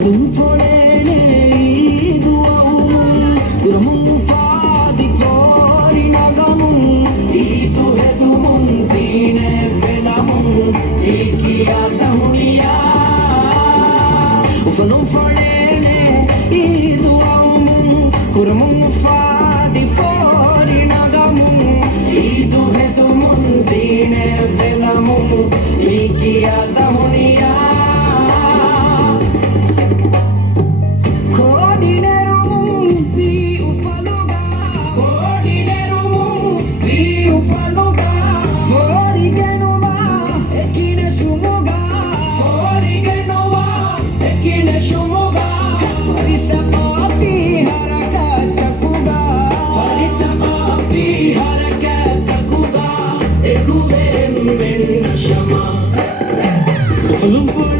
Falun fornene idu aumun kuramun fadi fori nagamun idu hedumun zine velamun ikia tahuniya Codinerum bi ufaluga Codinerum bi ufaluga Fori genova ekine sumuga Fori genova ekine sumuga Farisa fi harakattakuga Farisa fi harakattakuga Ekuvem ben shama Falun for